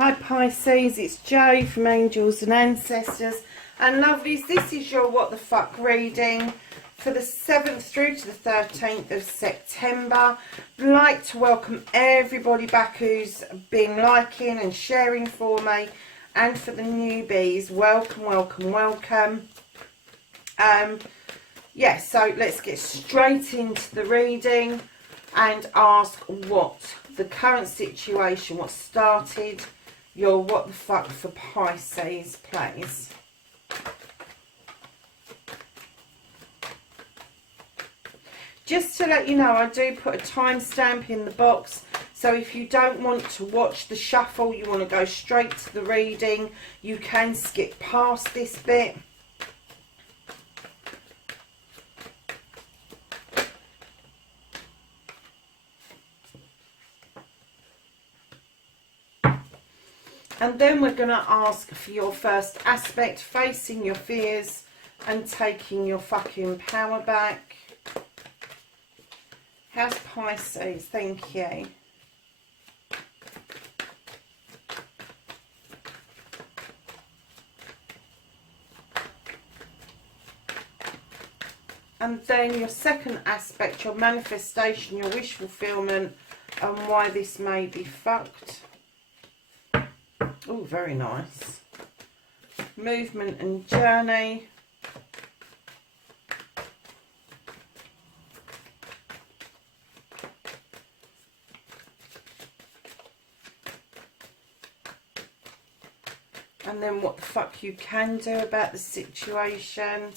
Hi Pisces, it's Jo from Angels and Ancestors. And lovelies, this is your What the Fuck reading for the 7th through to the 13th of September. I'd like to welcome everybody back who's been liking and sharing for me. And for the newbies, welcome, welcome, welcome. Yeah, so let's get straight into the reading and ask what the current situation, what started your What the Fuck for Pisces, please. Just to let you know, I do put a timestamp in the box, so if you don't want to watch the shuffle, you want to go straight to the reading, you can skip past this bit. And then we're going to ask for your first aspect, facing your fears and taking your fucking power back. How's Pisces? Thank you. And then your second aspect, your manifestation, your wish fulfillment, and why this may be fucked. Oh, very nice. Movement and journey. And then what the fuck you can do about the situation.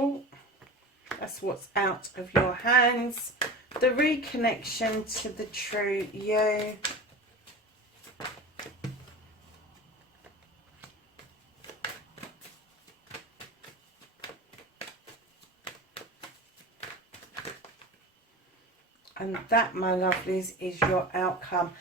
Oh, that's what's out of your hands. The reconnection to the true you. And that, my lovelies, is your outcome.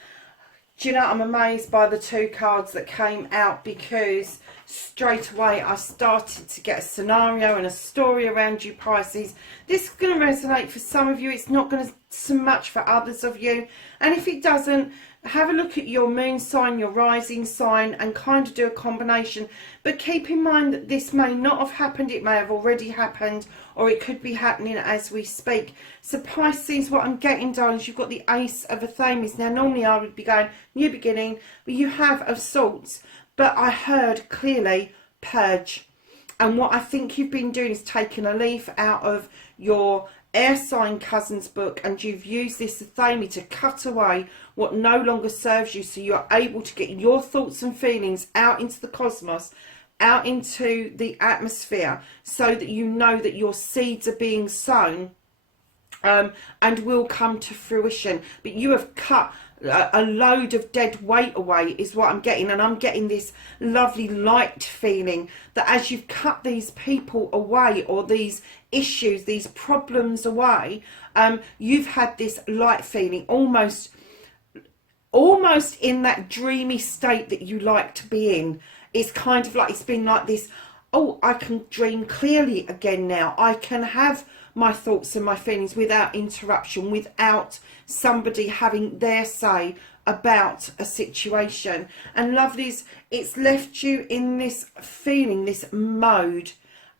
Do you know, I'm amazed by the two cards that came out, because straight away I started to get a scenario and a story around you, Pisces. This is going to resonate for some of you. It's not going to so much for others of you. And if it doesn't, have a look at your moon sign, your rising sign, and kind of do a combination. But keep in mind that this may not have happened. It may have already happened, or it could be happening as we speak. So Pisces, what I'm getting, darlings, you've got the Ace of Athames. Now, normally I would be going new beginning, but you have of sorts. But I heard clearly purge. And what I think you've been doing is taking a leaf out of your air sign cousin's book, and you've used this Athame to cut away what no longer serves you, so you're able to get your thoughts and feelings out into the cosmos, out into the atmosphere, so that you know that your seeds are being sown and will come to fruition. But you have cut a load of dead weight away, is what I'm getting. And I'm getting this lovely light feeling that as you've cut these people away, or these issues, these problems away, you've had this light feeling, almost in that dreamy state that you like to be in. It's kind of like, it's been like this, oh, I can dream clearly again now. I can have my thoughts and my feelings without interruption, without somebody having their say about a situation. And lovelies, it's left you in this feeling, this mode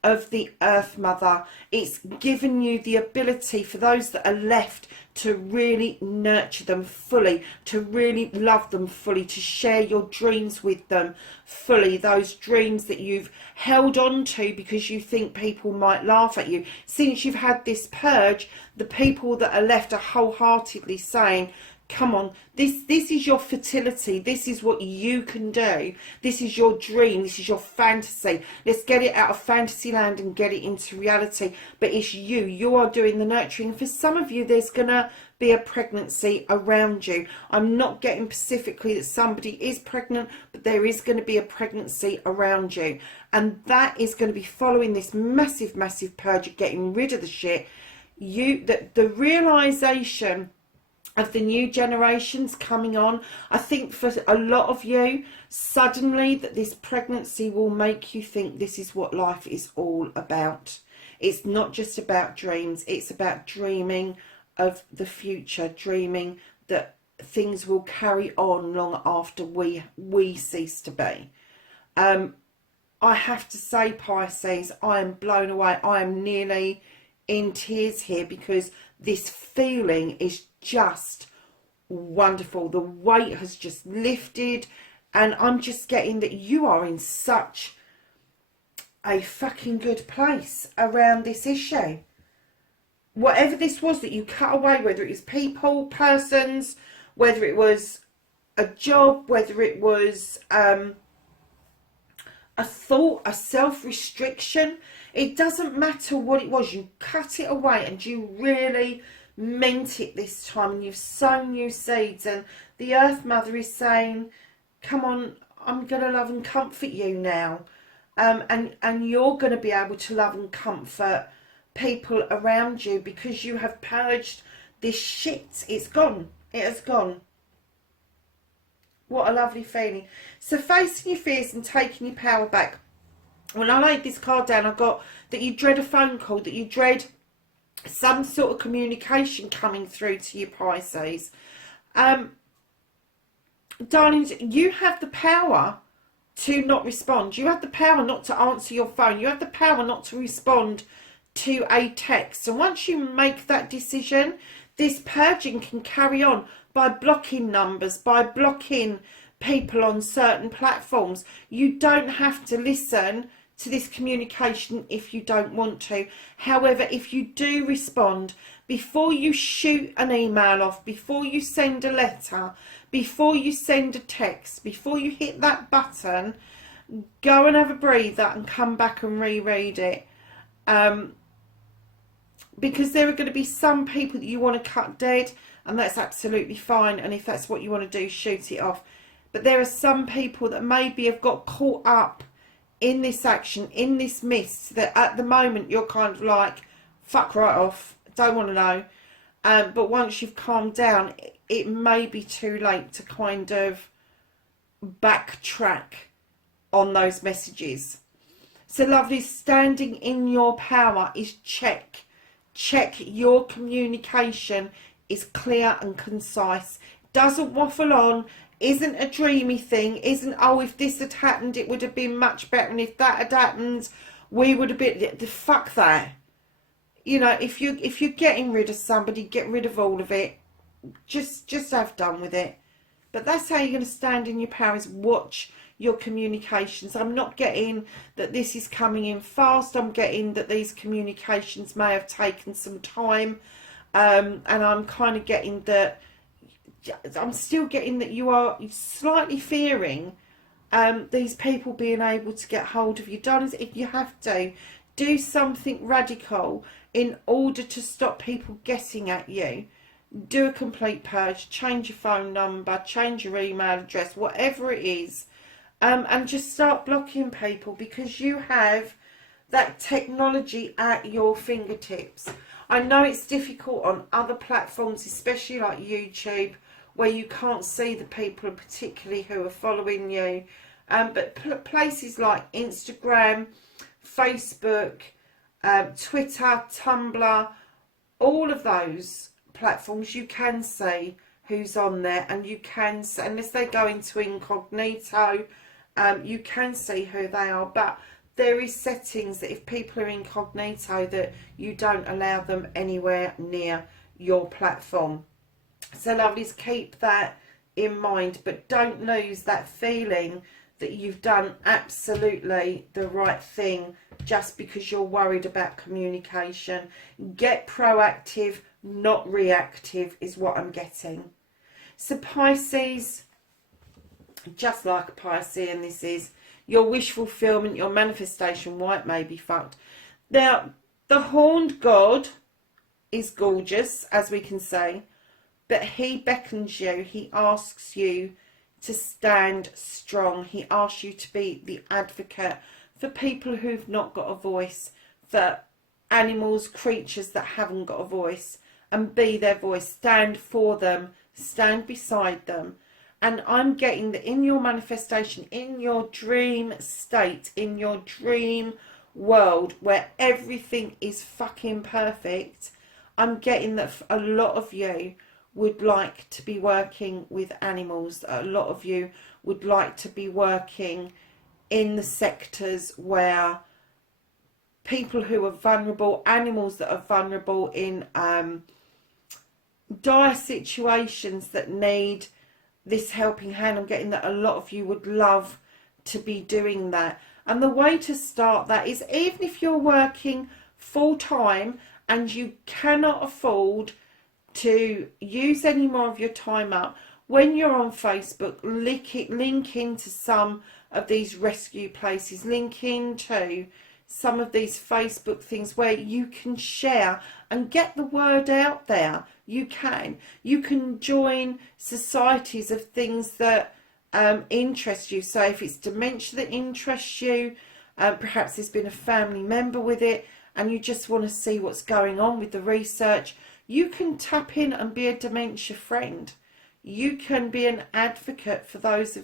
of the Earth Mother. It's given you the ability, for those that are left, to really nurture them fully, to really love them fully, to share your dreams with them fully, those dreams that you've held on to because you think people might laugh at you. Since you've had this purge, the people that are left are wholeheartedly saying, Come on, this is your fertility. This is what you can do. This is your dream. This is your fantasy. Let's get it out of fantasy land and get it into reality. But it's you. You are doing the nurturing. For some of you, there's going to be a pregnancy around you. I'm not getting specifically that somebody is pregnant, but there is going to be a pregnancy around you. And that is going to be following this massive, massive purge of getting rid of the shit. The realisation of the new generations coming on. I think for a lot of you, suddenly that this pregnancy will make you think this is what life is all about. It's not just about dreams. It's about dreaming of the future, dreaming that things will carry on long after we cease to be. I have to say, Pisces, I am blown away. I am nearly in tears here because this feeling is just wonderful. The weight has just lifted, and I'm just getting that you are in such a fucking good place around this issue. Whatever this was that you cut away, whether it was people, persons, whether it was a job, whether it was a thought, a self-restriction, it doesn't matter what it was. You cut it away and you really meant it this time, and you've sown new seeds, and the Earth Mother is saying, come on, I'm going to love and comfort you now, and you're going to be able to love and comfort people around you because you have purged this shit. It's gone. It has gone. What a lovely feeling. So facing your fears and taking your power back. When I laid this card down, I got that you dread a phone call, that you dread some sort of communication coming through to you, Pisces. Darlings, you have the power to not respond. You have the power not to answer your phone. You have the power not to respond to a text. And once you make that decision, this purging can carry on by blocking numbers, by blocking people on certain platforms. You don't have to listen to this communication if you don't want to. However, if you do respond, before you shoot an email off, before you send a letter, before you send a text, before you hit that button, go and have a breather and come back and reread it. Because there are going to be some people that you want to cut dead, and that's absolutely fine. And if that's what you want to do, shoot it off. But there are some people that maybe have got caught up in this action, in this mist, that at the moment you're kind of like, fuck right off, don't want to know. But once you've calmed down, it may be too late to kind of backtrack on those messages. So lovely, standing in your power is check your communication is clear and concise, doesn't waffle on, isn't a dreamy thing, isn't, oh, if this had happened it would have been much better, and if that had happened we would have been, fuck that. You know, if you're getting rid of somebody, get rid of all of it. Just have done with it. But that's how you're going to stand in your power, is watch your communications. I'm not getting that this is coming in fast. I'm getting that these communications may have taken some time. And I'm kind of getting that, I'm still getting that you are slightly fearing these people being able to get hold of you. Darlings, if you have to, do something radical in order to stop people getting at you. Do a complete purge, change your phone number, change your email address, whatever it is, and just start blocking people, because you have that technology at your fingertips. I know it's difficult on other platforms, especially like YouTube, where you can't see the people particularly who are following you, but places like Instagram, Facebook, Twitter, Tumblr, all of those platforms, you can see who's on there, and you can see, unless they go into incognito, you can see who they are. But there is settings that if people are incognito, that you don't allow them anywhere near your platform. So lovelies, keep that in mind, but don't lose that feeling that you've done absolutely the right thing just because you're worried about communication. Get proactive, not reactive, is what I'm getting. So Pisces, just like a Piscean, this is your wish fulfillment, your manifestation. White may be fucked. Now, the horned god is gorgeous, as we can say, but he beckons you, he asks you to stand strong. He asks you to be the advocate for people who've not got a voice, for animals, creatures that haven't got a voice, and be their voice. Stand for them, stand beside them. And I'm getting that in your manifestation, in your dream state, in your dream world where everything is fucking perfect, I'm getting that a lot of you would like to be working with animals. A lot of you would like to be working in the sectors where people who are vulnerable, animals that are vulnerable in dire situations that need this helping hand. I'm getting that a lot of you would love to be doing that. And the way to start that is, even if you're working full time and you cannot afford to use any more of your time up, when you're on Facebook, link into some of these rescue places, link into some of these Facebook things where you can share and get the word out there. You can join societies of things that interest you. So if it's dementia that interests you, perhaps there's been a family member with it and you just want to see what's going on with the research, you can tap in and be a dementia friend. You can be an advocate for those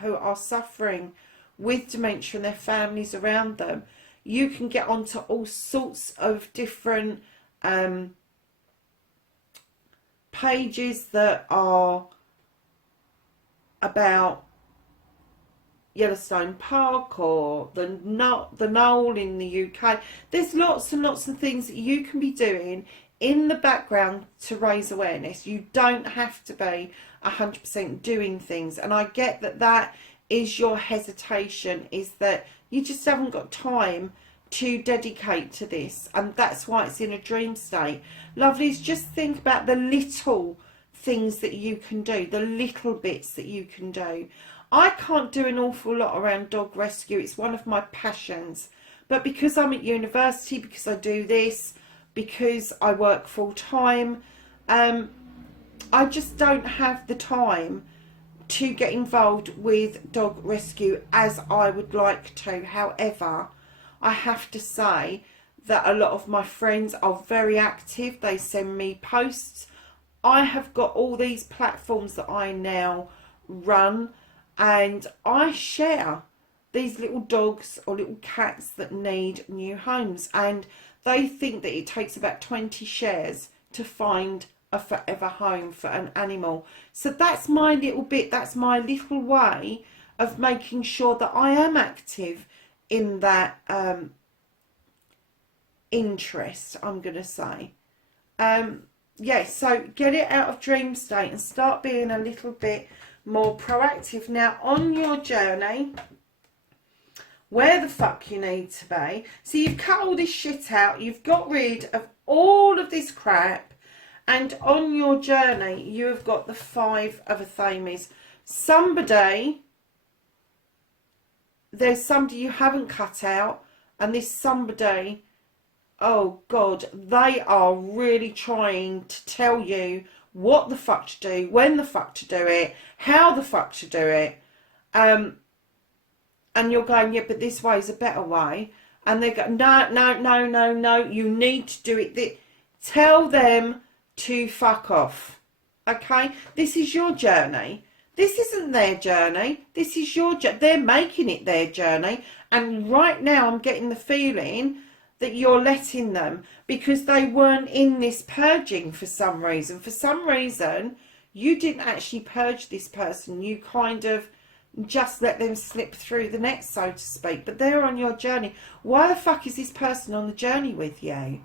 who are suffering with dementia and their families around them. You can get onto all sorts of different pages that are about Yellowstone Park or the Knoll in the UK. There's lots and lots of things that you can be doing in the background to raise awareness. You don't have to be 100% doing things, and I get that that is your hesitation, is that you just haven't got time to dedicate to this, and that's why it's in a dream state. Lovelies, just think about the little things that you can do, the little bits that you can do. I can't do an awful lot around dog rescue. It's one of my passions, but because I'm at university, because I do this, because I work full time, I just don't have the time to get involved with dog rescue as I would like to. However, I have to say that a lot of my friends are very active. They send me posts. I have got all these platforms that I now run, and I share these little dogs or little cats that need new homes, and they think that it takes about 20 shares to find a forever home for an animal. So that's my little bit, that's my little way of making sure that I am active in that interest, I'm going to say. Yeah, so get it out of dream state and start being a little bit more proactive. Now, on your journey, where the fuck you need to be. So you've cut all this shit out, you've got rid of all of this crap, and on your journey you have got the Five of Athames. There's somebody you haven't cut out, and this somebody, oh God, they are really trying to tell you what the fuck to do, when the fuck to do it, how the fuck to do it. And you're going, yeah, but this way is a better way. And they go, no, you need to do it. Tell them to fuck off. Okay? This is your journey. This isn't their journey. This is your journey. They're making it their journey. And right now I'm getting the feeling that you're letting them, because they weren't in this purging for some reason. For some reason, you didn't actually purge this person. You kind of just let them slip through the net, so to speak. But they're on your journey. Why the fuck is this person on the journey with you?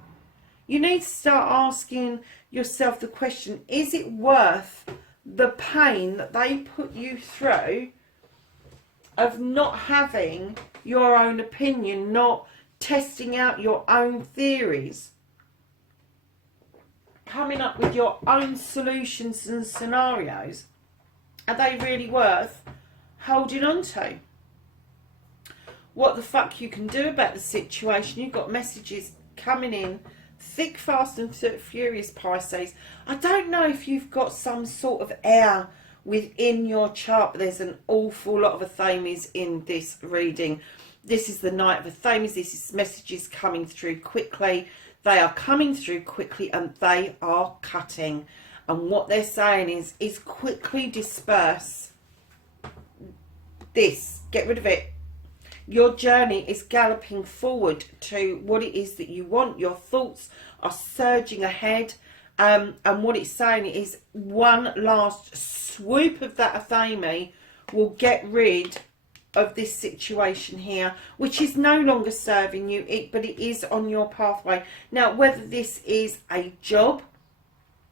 You need to start asking yourself the question, is it worth the pain that they put you through of not having your own opinion, not testing out your own theories? coming up with your own solutions and scenarios, are they really worth holding on to? What the fuck you can do about the situation? You've got messages coming in thick, fast and furious, Pisces. I don't know if you've got some sort of air within your chart, but there's an awful lot of Athames in this reading. This is the Knight of Athames. This is messages coming through quickly. They are coming through quickly and they are cutting. And what they're saying is quickly disperse this. Get rid of it. Your journey is galloping forward to what it is that you want. Your thoughts are surging ahead. And what it's saying is one last swoop of that Athame will get rid of this situation here, which is no longer serving you, but it is on your pathway. Now, whether this is a job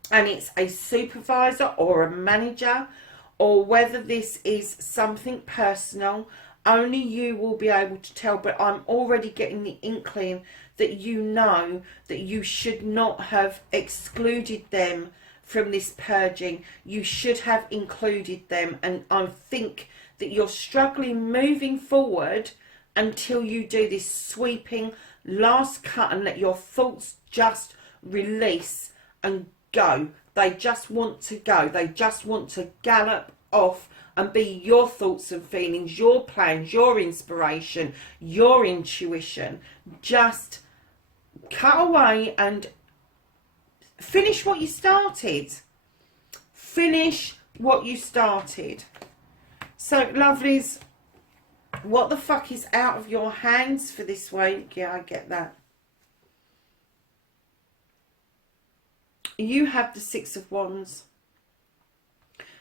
and it's a supervisor or a manager, or whether this is something personal, only you will be able to tell. But I'm already getting the inkling that you know that you should not have excluded them from this purging. You should have included them. And I think that you're struggling moving forward until you do this sweeping last cut and let your thoughts just release and go. They just want to go. They just want to gallop off and be your thoughts and feelings, your plans, your inspiration, your intuition. Just cut away and finish what you started. Finish what you started. So, lovelies, what the fuck is out of your hands for this week? Yeah, I get that. You have the Six of Wands.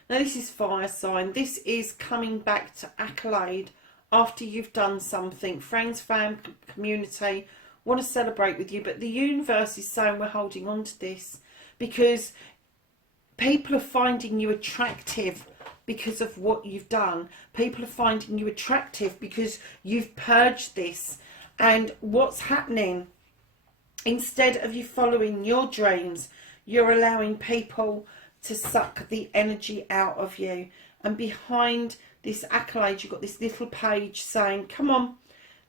Now, this is fire sign. This is coming back to accolade after you've done something. Friends, family, community want to celebrate with you. But the universe is saying we're holding on to this because people are finding you attractive because of what you've done. People are finding you attractive because you've purged this. And what's happening? Instead of you following your dreams, you're allowing people to suck the energy out of you. And behind this accolade, you've got this little page saying, come on,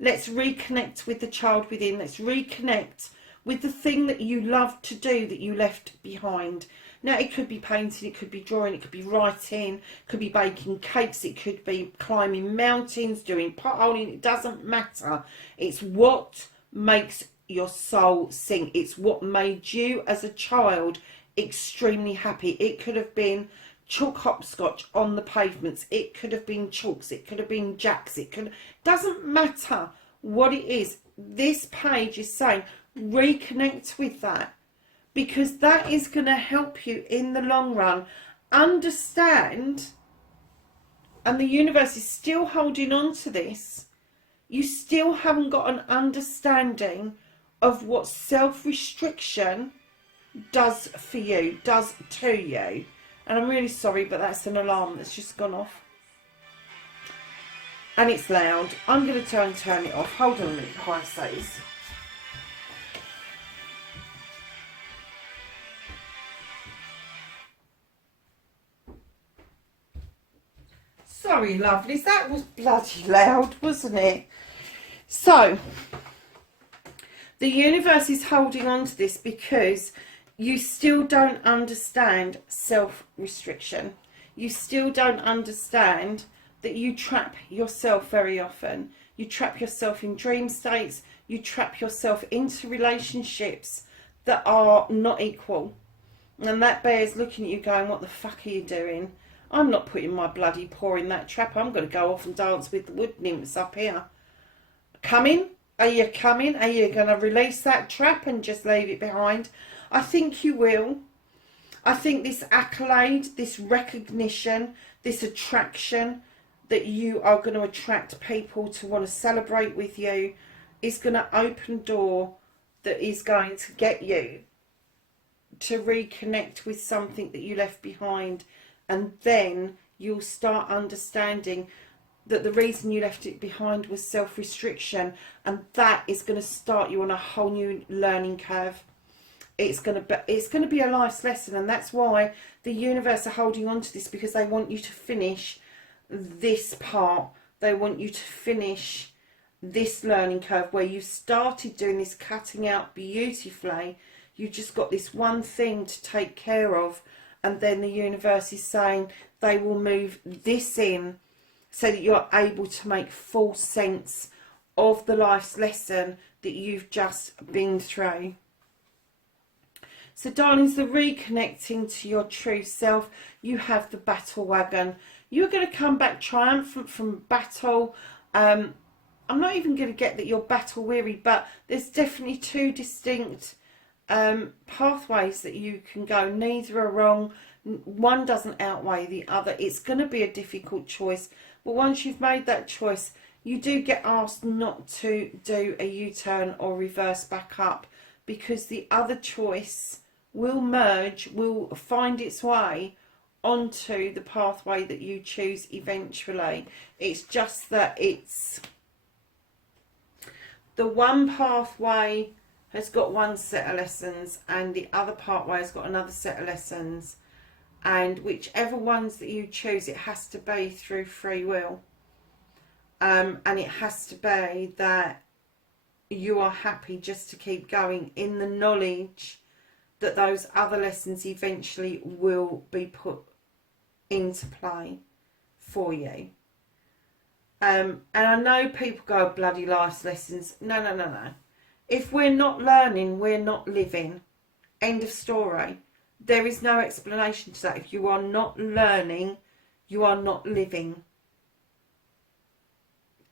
let's reconnect with the child within. Let's reconnect with the thing that you love to do that you left behind. Now, it could be painting, it could be drawing, it could be writing, it could be baking cakes, it could be climbing mountains, doing potholing. It doesn't matter. It's what makes your soul sing. It's what made you as a child extremely happy. It could have been chalk hopscotch on the pavements. It could have been chalks. It could have been jacks. It could. Doesn't matter what it is. This page is saying reconnect with that, because that is going to help you in the long run understand. And the universe is still holding on to this. You still haven't got an understanding of what self-restriction does for you, does to you. And I'm really sorry, but that's an alarm that's just gone off. And it's loud. I'm going to turn it off. Hold on a minute, Pisces. Sorry, lovelies. That was bloody loud, wasn't it? So, the universe is holding on to this because you still don't understand self-restriction. You still don't understand that you trap yourself very often. You trap yourself in dream states. You trap yourself into relationships that are not equal. And that bear's looking at you going, what the fuck are you doing? I'm not putting my bloody paw in that trap. I'm going to go off and dance with the wood nymphs up here. Coming? Are you coming? Are you going to release that trap and just leave it behind? I think you will. I think this accolade, this recognition, this attraction that you are going to attract people to want to celebrate with you is going to open a door that is going to get you to reconnect with something that you left behind. And then you'll start understanding that the reason you left it behind was self-restriction. And that is going to start you on a whole new learning curve. it's going to be a life's lesson, and that's why the universe are holding on to this, because they want you to finish this part. They want you to finish this learning curve where you started doing this cutting out beautifully. You just got this one thing to take care of, and then the universe is saying they will move this in so that you're able to make full sense of the life's lesson that you've just been through. So darlings, the reconnecting to your true self, you have the battle wagon. You're going to come back triumphant from battle. I'm not even going to get that you're battle weary, but there's definitely two distinct pathways that you can go. Neither are wrong. One doesn't outweigh the other. It's going to be a difficult choice, but once you've made that choice, you do get asked not to do a U-turn or reverse back up, because the other choice will merge, will find its way onto the pathway that you choose eventually. It's just that it's the one pathway has got one set of lessons and the other pathway has got another set of lessons, and whichever ones that you choose, it has to be through free will, and it has to be that you are happy just to keep going in the knowledge that those other lessons eventually will be put into play for you. And I know people go, bloody life's lessons. No, no, no, no. If we're not learning, we're not living. End of story. There is no explanation to that. If you are not learning, you are not living.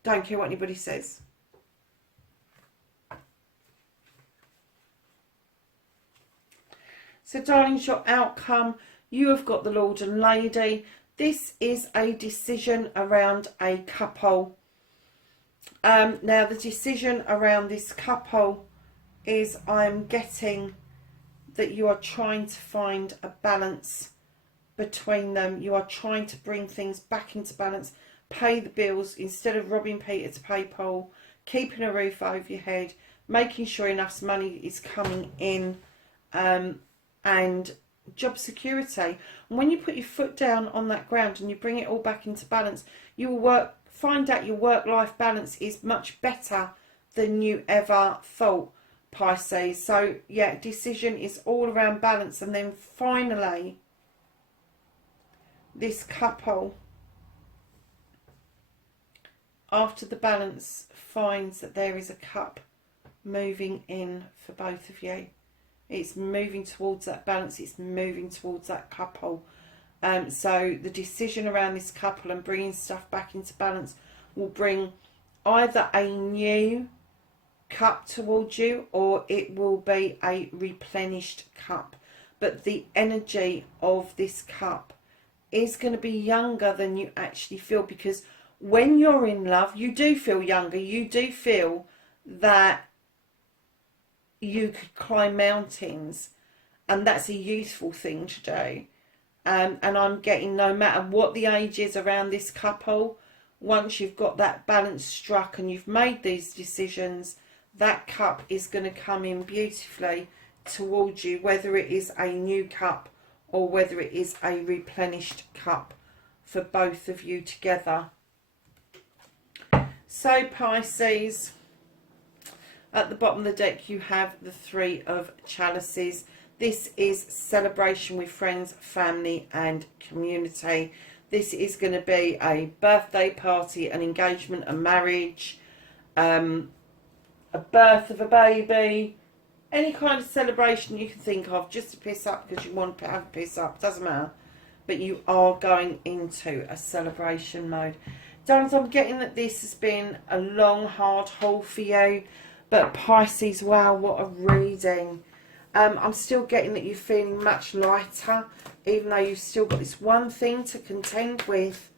Don't care what anybody says. So darlings, your outcome, you have got the Lord and Lady. This is a decision around a couple. Now the decision around this couple is, I'm getting that you are trying to find a balance between them. You are trying to bring things back into balance, pay the bills instead of robbing Peter to pay Paul, keeping a roof over your head, making sure enough money is coming in, and job security. And when you put your foot down on that ground and you bring it all back into balance, you will find out your work-life balance is much better than you ever thought, Pisces. So yeah, decision is all around balance. And then finally, this couple, after the balance, finds that there is a cup moving in for both of you. It's moving towards that balance. It's moving towards that couple. So the decision around this couple and bringing stuff back into balance will bring either a new cup towards you, or it will be a replenished cup. But the energy of this cup is going to be younger than you actually feel, because when you're in love, you do feel younger. You do feel that you could climb mountains, and that's a youthful thing to do. And I'm getting, no matter what the age is around this couple, once you've got that balance struck and you've made these decisions, that cup is going to come in beautifully towards you, whether it is a new cup or whether it is a replenished cup for both of you together. So Pisces, at the bottom of the deck you have the Three of Chalices. This is celebration with friends, family and community. This is going to be a birthday party, an engagement, a marriage, a birth of a baby, any kind of celebration you can think of, just to piss up because you want to have a piss up, doesn't matter. But you are going into a celebration mode. Darlings, I'm getting that this has been a long, hard haul for you. But Pisces, wow, what a reading. I'm still getting that you're feeling much lighter, even though you've still got this one thing to contend with.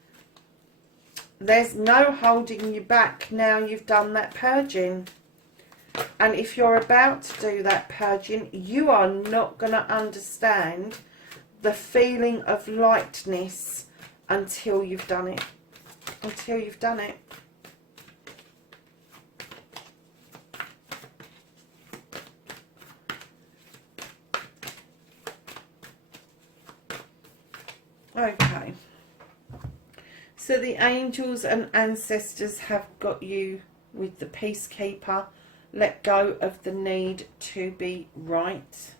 There's no holding you back now you've done that purging. And if you're about to do that purging, you are not going to understand the feeling of lightness until you've done it. Until you've done it. Okay. So the angels and ancestors have got you with the Peacekeeper. Let go of the need to be right.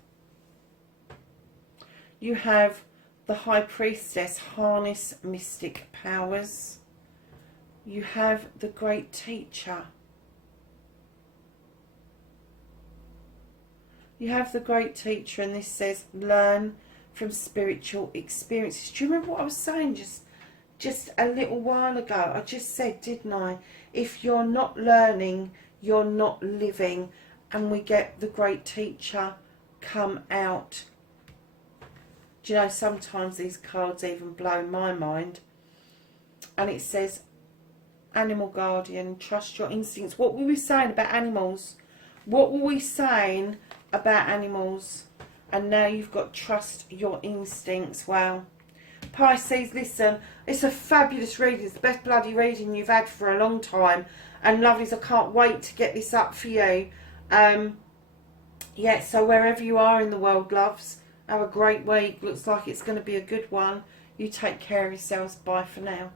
You have the High Priestess, harness mystic powers. You have the Great Teacher. You have the Great Teacher, and this says learn from spiritual experiences. Do you remember what I was saying just a little while ago? I just said, didn't I? If you're not learning, you're not living. And we get the Great Teacher come out. Do you know, sometimes these cards even blow my mind. And it says, animal guardian, trust your instincts. What were we saying about animals? What were we saying about animals? And now you've got trust your instincts. Wow. Pisces, listen, it's a fabulous reading. It's the best bloody reading you've had for a long time. And lovelies, I can't wait to get this up for you. Yeah, so wherever you are in the world, loves, have a great week. Looks like it's going to be a good one. You take care of yourselves. Bye for now.